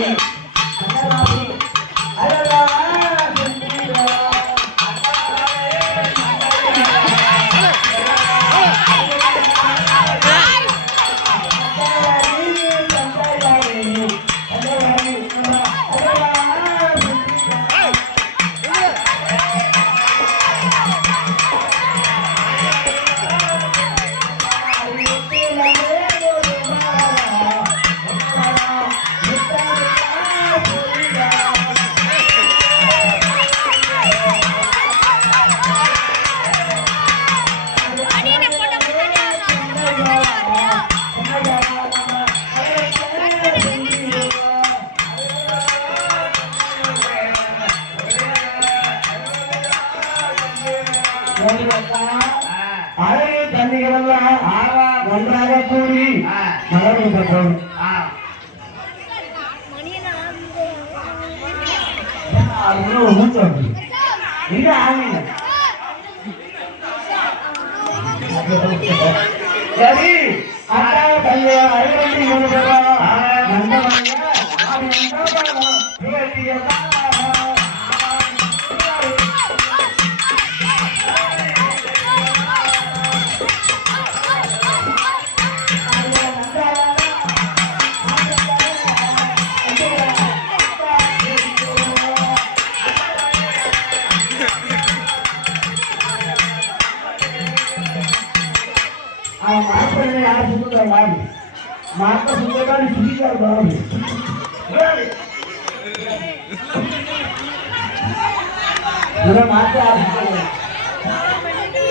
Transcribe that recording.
Yeah. அழகிய தண்ணிகளெல்லாம் ஒன்றாக கூடி மழை பெற்றோம். இங்க ஆமிங்க சரி அக்கா யார் మాత్రమే ఆడుకుంటారు వాడు మాట సుందరాన్ని చూపించారు బాబు మాత్రం ఆడుకుంటారు